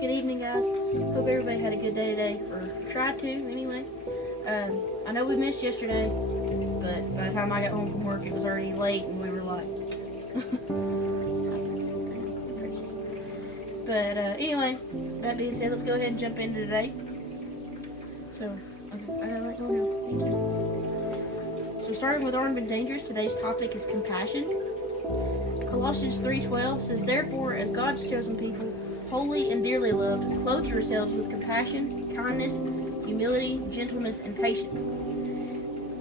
Good evening, guys. Hope everybody had a good day today, or tried to, anyway. I know we missed yesterday, but by the time I got home from work, it was already late, and we were like... But anyway, that being said, let's go ahead and jump into today. So, okay, I gotta let go now. So starting with Armed and Dangerous, today's topic is compassion. Colossians 3:12 says, "Therefore, as God's chosen people, holy and dearly loved, clothe yourselves with compassion, kindness, humility, gentleness, and patience."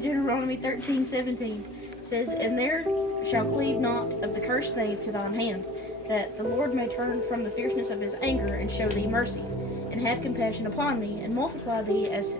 Deuteronomy 13:17 says, "And there shall cleave not of the cursed thing to thine hand, that the Lord may turn from the fierceness of his anger, and show thee mercy, and have compassion upon thee, and multiply thee as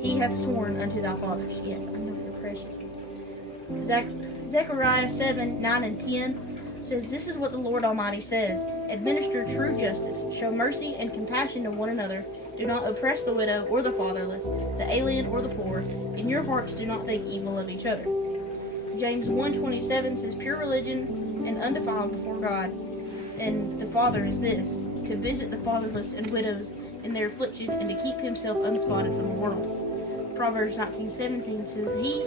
he hath sworn unto thy fathers." Yes, I know you're precious. Zechariah 7:9 and 10 says, "This is what the Lord Almighty says, administer true justice, show mercy and compassion to one another, do not oppress the widow or the fatherless, the alien or the poor, in your hearts do not think evil of each other." James 1:27 says, "Pure religion and undefiled before God and the Father is this, to visit the fatherless and widows in their affliction, and to keep himself unspotted from the world." Proverbs 19:17 says, "He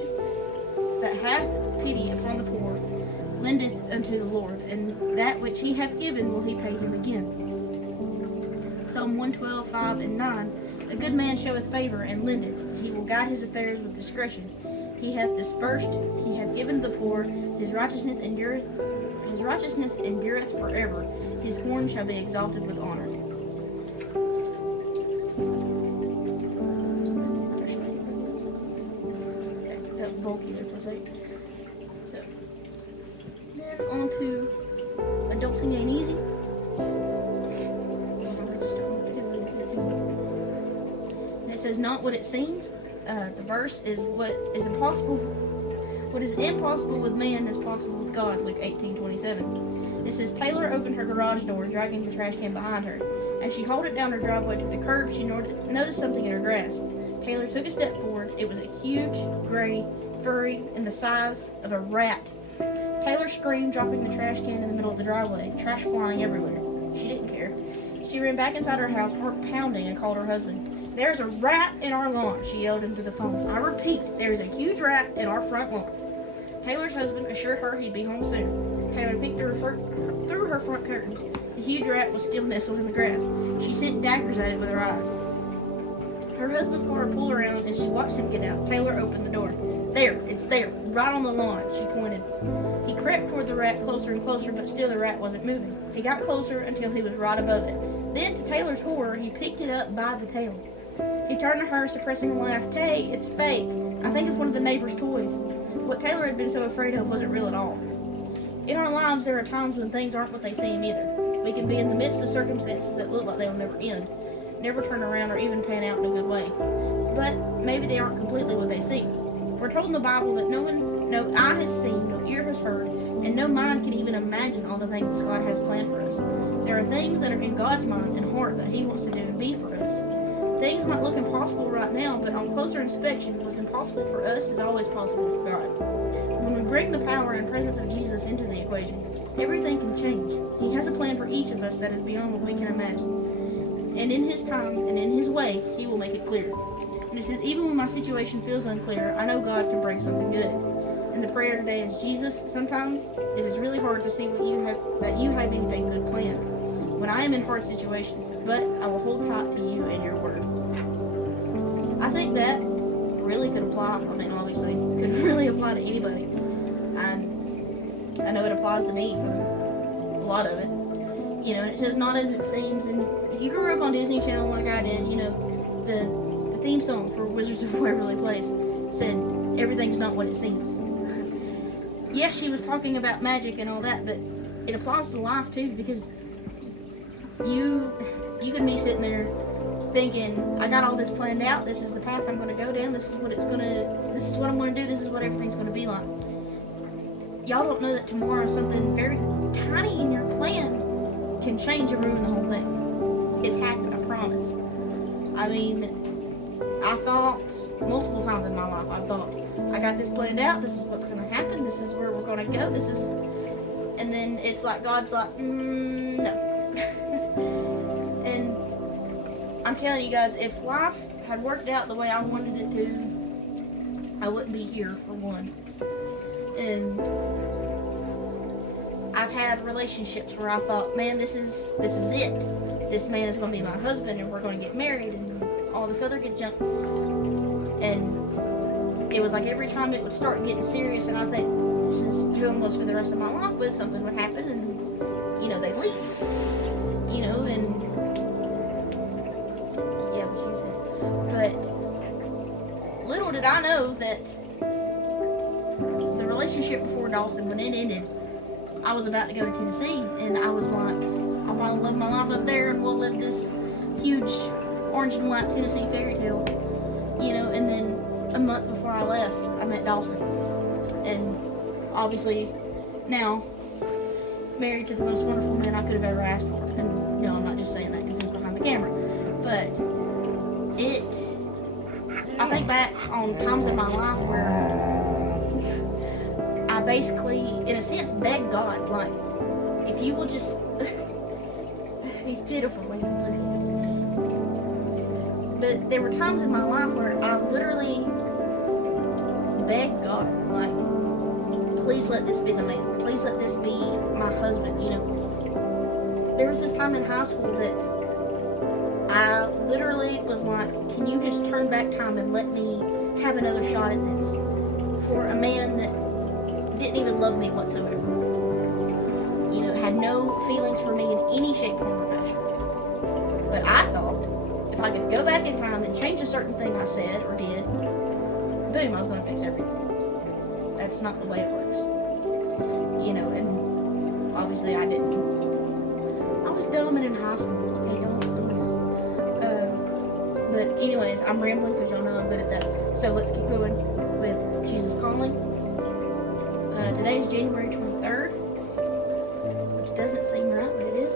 that hath pity upon the poor lendeth unto the Lord, and that which he hath given will he pay him again." Psalm 112:5 and 9, "A good man showeth favor and lendeth, he will guide his affairs with discretion. He hath dispersed, he hath given to the poor, his righteousness endureth forever, his horn shall be exalted with honor." Okay, that was bulky there for a second. So, then on to Adulting Ain't Easy. And it says, "Not what it seems." The verse is, what is impossible with man is possible with God, Luke 18:27. It says, "Taylor opened her garage door, dragging the trash can behind her. As she hauled it down her driveway to the curb, she noticed something in her grass. Taylor took a step forward. It was a huge, gray, furry, and the size of a rat. Taylor screamed, dropping the trash can in the middle of the driveway, trash flying everywhere. She didn't care. She ran back inside her house, heart pounding, and called her husband. "There's a rat in our lawn," she yelled into the phone. "I repeat, there's a huge rat in our front lawn." Taylor's husband assured her he'd be home soon. Taylor peeked through her front curtains. The huge rat was still nestled in the grass. She sent daggers at it with her eyes. Her husband's car pulled around and she watched him get out. Taylor opened the door. "There, it's there, right on the lawn," she pointed. He crept toward the rat closer and closer, but still the rat wasn't moving. He got closer until he was right above it. Then, to Taylor's horror, he picked it up by the tail. He turned to her, suppressing a laugh. "Tay, it's fake. I think it's one of the neighbor's toys." What Taylor had been so afraid of wasn't real at all. In our lives, there are times when things aren't what they seem either. We can be in the midst of circumstances that look like they'll never end, never turn around, or even pan out in a good way. But maybe they aren't completely what they seem. We're told in the Bible that no eye has seen, no ear has heard, and no mind can even imagine all the things God has planned for us. There are things that are in God's mind and heart that He wants to do and be for us. Things might look impossible right now, but on closer inspection, what's impossible for us is always possible for God. When we bring the power and presence of Jesus into the equation, everything can change. He has a plan for each of us that is beyond what we can imagine. And in His time and in His way, He will make it clear. And it says, "Even when my situation feels unclear, I know God can bring something good." And the prayer today is, "Jesus, sometimes it is really hard to see that you have a good plan when I am in hard situations, but I will hold tight to you and your word." I think that really could apply, obviously, could really apply to anybody. And I know it applies to me for a lot of it. And it says, "Not as it seems." And if you grew up on Disney Channel like I did, the theme song for Wizards of Waverly Place said, "Everything's not what it seems." Yes, she was talking about magic and all that, but it applies to life too, because you can be sitting there thinking, "I got all this planned out. This is the path I'm going to go down. This is what I'm going to do. This is what everything's going to be like." Y'all don't know that tomorrow something very tiny in your plan can change and ruin the whole thing. It's happened, I promise. I thought multiple times in my life, I got this planned out. This is what's going to happen. This is where we're going to go. And then it's like God's like, no. And I'm telling you guys, if life had worked out the way I wanted it to, I wouldn't be here, for one. And I've had relationships where I thought, man, this is it. This man is going to be my husband, and we're going to get married, and all this other good junk. And it was like every time it would start getting serious, and I think, this is who I'm going to spend the rest of my life with, something would happen, and, they'd leave. And yeah, what she said. But little did I know that the relationship before Dawson, when it ended, I was about to go to Tennessee, and I was like, I want to live my life up there, and we'll live this huge orange and white Tennessee fairy tale, and then a month before I left, I met Dawson, and obviously now married to the most wonderful man I could have ever asked for. And no, I'm not just saying that because he's behind the camera, but I think back on times in my life where I basically, in a sense, begged God, like, if you will just, he's pitiful, but there were times in my life where I literally begged God, like, please let this be the man. Please let this be my husband, There was this time in high school that I literally was like, can you just turn back time and let me have another shot at this? For a man that didn't even love me whatsoever. Had no feelings for me in any shape, form, or fashion. But I thought, if I could go back in time and change a certain thing I said or did, boom, I was going to fix everything. That's not the way it works. And obviously I didn't. I was dumb and in high school. Okay, don't do this. But anyways, I'm rambling because y'all know I'm good at that. So let's keep going with Jesus Calling. Today is January 23rd, which doesn't seem right, but it is.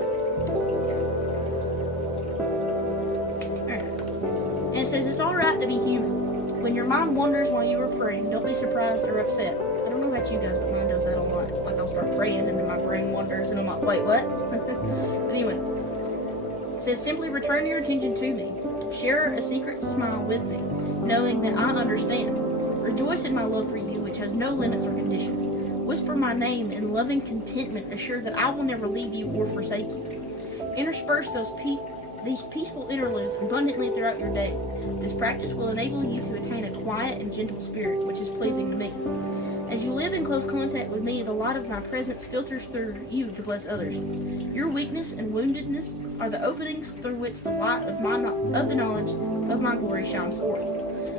Alright. And it says it's alright to be human. When your mind wanders while you are praying, don't be surprised or upset. I don't know about you guys, but mine does that a lot. Like, I'll start praying and then my brain wanders and I'm like, wait, what? But anyway, it says, simply return your attention to me. Share a secret smile with me, knowing that I understand. Rejoice in my love for you, which has no limits or conditions. Whisper my name in loving contentment, assured that I will never leave you or forsake you. Intersperse these peaceful interludes abundantly throughout your day. This practice will enable you to attain a quiet and gentle spirit, which is pleasing to me. As you live in close contact with me, the light of my presence filters through you to bless others. Your weakness and woundedness are the openings through which the light of the knowledge of my glory shines forth.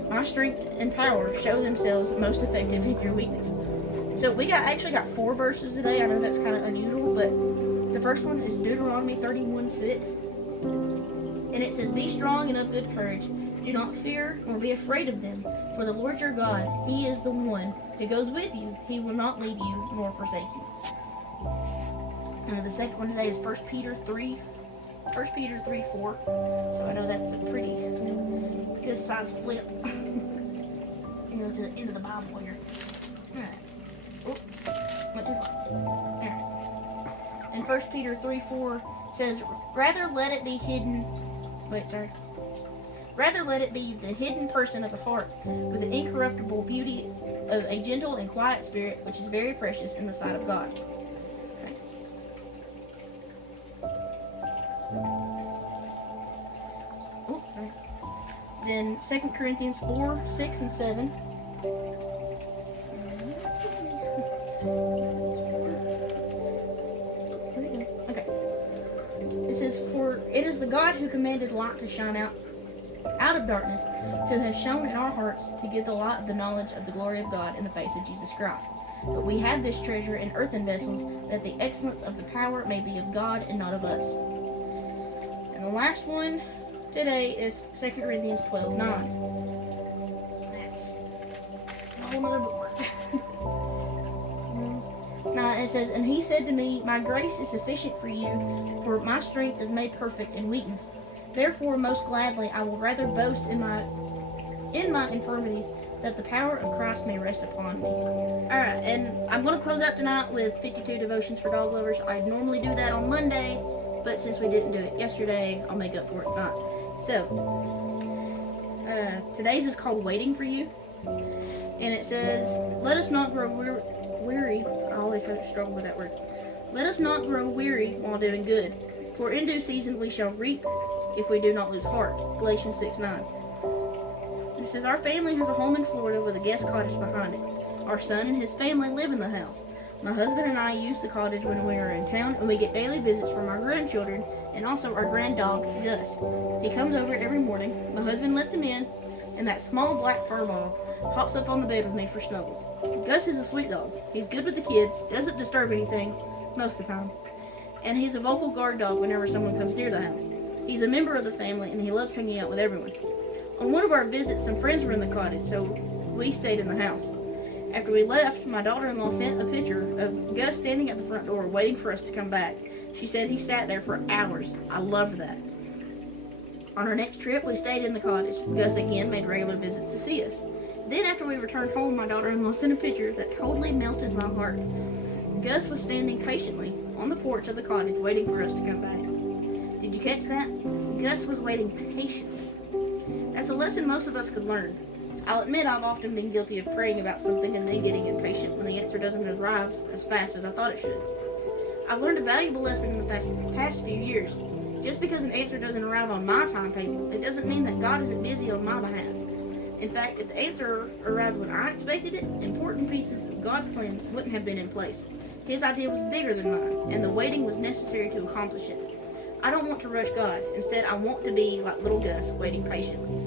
My strength and power show themselves most effective in your weakness. So we actually got 4 verses today. I know that's kind of unusual, but the first one is Deuteronomy 31:6. And it says, be strong and of good courage. Do not fear nor be afraid of them. For the Lord your God, He is the one who goes with you. He will not leave you nor forsake you. The second one today is 1 Peter 3:4. So I know that's a pretty good size flip. To the end of the Bible here. Alright. Oh, went too far. Alright. And 1 Peter 3:4 says, Rather let it be the hidden person of the heart, with the incorruptible beauty of a gentle and quiet spirit, which is very precious in the sight of God. Okay. Oh, right. Then 2 Corinthians 4:6 and 7. Okay. It says, For it is the God who commanded light to shine out of darkness, who has shown in our hearts to give the light of the knowledge of the glory of God in the face of Jesus Christ. But we have this treasure in earthen vessels, that the excellence of the power may be of God and not of us. And the last one today is 2 Corinthians 12:9. That's a whole other book. Now it says, And he said to me, My grace is sufficient for you, for my strength is made perfect in weakness. Therefore, most gladly, I will rather boast in my infirmities, that the power of Christ may rest upon me. Alright, and I'm going to close out tonight with 52 devotions for dog lovers. I normally do that on Monday, but since we didn't do it yesterday, I'll make up for it tonight. So, today's is called Waiting for You. And it says, let us not grow weary. I always have to struggle with that word. Let us not grow weary while doing good, for in due season we shall reap if we do not lose heart. Galatians 6:9. It says, our family has a home in Florida with a guest cottage behind it. Our son and his family live in the house. My husband and I use the cottage when we are in town, and we get daily visits from our grandchildren and also our grand dog, Gus. He comes over every morning. My husband lets him in, and that small black fur ball hops up on the bed with me for snuggles. Gus is a sweet dog. He's good with the kids, doesn't disturb anything most of the time, and he's a vocal guard dog whenever someone comes near the house. He's a member of the family, and he loves hanging out with everyone. On one of our visits, some friends were in the cottage, so we stayed in the house. After we left, my daughter-in-law sent a picture of Gus standing at the front door waiting for us to come back. She said he sat there for hours. I loved that. On our next trip, we stayed in the cottage. Gus again made regular visits to see us. Then after we returned home, my daughter-in-law sent a picture that totally melted my heart. Gus was standing patiently on the porch of the cottage waiting for us to come back. Did you catch that? Gus was waiting patiently. That's a lesson most of us could learn. I'll admit I've often been guilty of praying about something and then getting impatient when the answer doesn't arrive as fast as I thought it should. I've learned a valuable lesson in the past few years. Just because an answer doesn't arrive on my timetable, it doesn't mean that God isn't busy on my behalf. In fact, if the answer arrived when I expected it, important pieces of God's plan wouldn't have been in place. His idea was bigger than mine, and the waiting was necessary to accomplish it. I don't want to rush God. Instead, I want to be like little Gus, waiting patiently.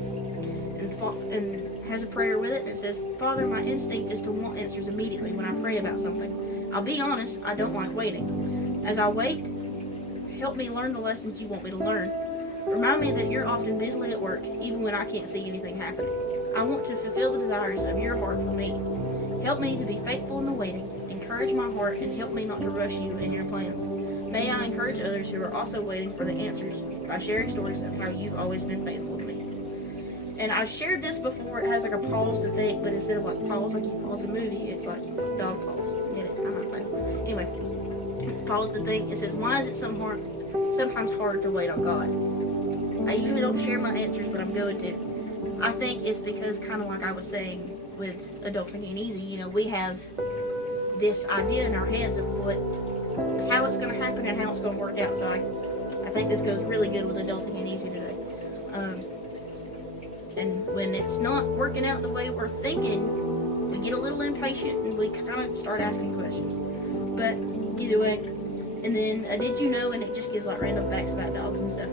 And has a prayer with it, and it says, Father, my instinct is to want answers immediately when I pray about something. I'll be honest, I don't like waiting. As I wait, help me learn the lessons you want me to learn. Remind me that you're often busily at work, even when I can't see anything happening. I want to fulfill the desires of your heart for me. Help me to be faithful in the waiting, encourage my heart, and help me not to rush you in your plans. May I encourage others who are also waiting for the answers by sharing stories of how you've always been faithful to me. And I've shared this before. It has like a pause to think, but instead of like pause, like you pause a movie, it's like dog pause. Get it? I'm not funny. Anyway, it's pause to think. It says, why is it sometimes hard to wait on God? I usually don't share my answers, but I'm going to. I think it's because, kind of like I was saying with Adulting Ain't Easy, you know, we have this idea in our heads of how it's going to happen and how it's going to work out. So I think this goes really good with Adulting Ain't Easy today. And when it's not working out the way we're thinking, we get a little impatient and we kind of start asking questions. But either way, and then did you know, and it just gives like random facts about dogs and stuff.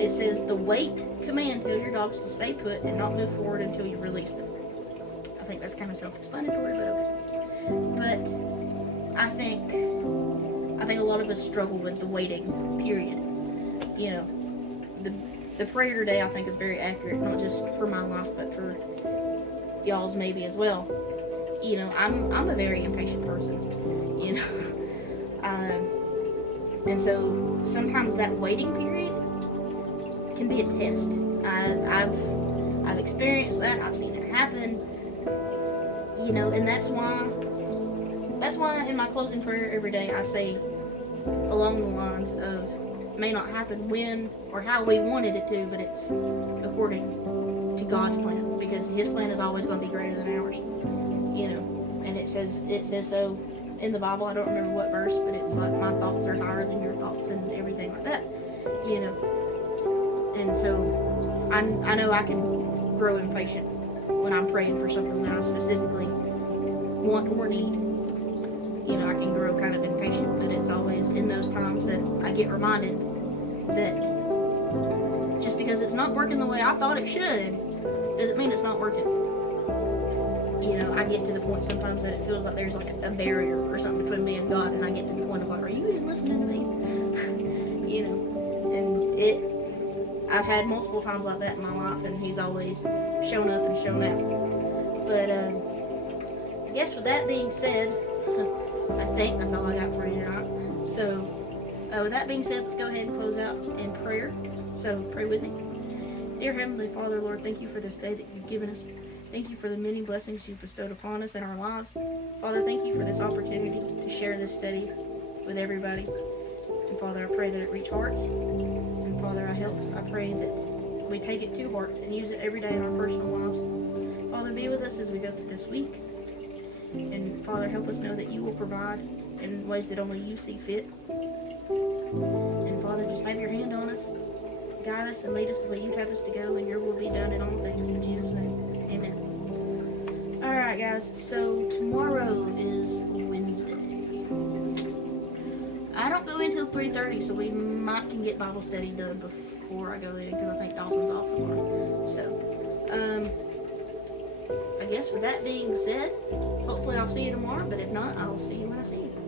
It says the wait command tells your dogs to stay put and not move forward until you release them. I think that's kind of self-explanatory, but okay. But I think a lot of us struggle with the waiting period. You know, the prayer today I think is very accurate, not just for my life, but for y'all's maybe as well. You know, I'm a very impatient person. You know, and so sometimes that waiting period can be a test. I've experienced that. I've seen it happen. You know, and that's why in my closing prayer every day I say along the lines of, may not happen when or how we wanted it to, but it's according to God's plan, because His plan is always going to be greater than ours. You know, and it says so in the Bible. I don't remember what verse, but it's like, my thoughts are higher than your thoughts and everything like that. You know, and so I know I can grow impatient when I'm praying for something that I specifically want or need. You know, I can grow kind of impatient, but it's always in those times that I get reminded that just because it's not working the way I thought it should, doesn't mean it's not working. You know, I get to the point sometimes that it feels like there's like a barrier or something between me and God, and I get to the point of like, are you even listening to me? You know, and I've had multiple times like that in my life, and He's always shown up and shown out. But I guess with that being said, I think that's all I got for you tonight. So, with that being said, let's go ahead and close out in prayer. So, pray with me. Dear Heavenly Father, Lord, thank you for this day that you've given us. Thank you for the many blessings you've bestowed upon us in our lives. Father, thank you for this opportunity to share this study with everybody. And Father, I pray that it reach hearts. And Father, I pray that we take it to heart and use it every day in our personal lives. Father, be with us as we go through this week. And Father, help us know that you will provide in ways that only you see fit. And Father, just have your hand on us. Guide us and lead us the way you'd have us to go, and your will be done in all things. In Jesus' name, amen. Alright guys, so tomorrow is Wednesday. I don't go until 3:30, so we might can get Bible study done before I go in, because I think Dawson's off tomorrow. So, I guess with that being said, hopefully I'll see you tomorrow, but if not, I'll see you when I see you.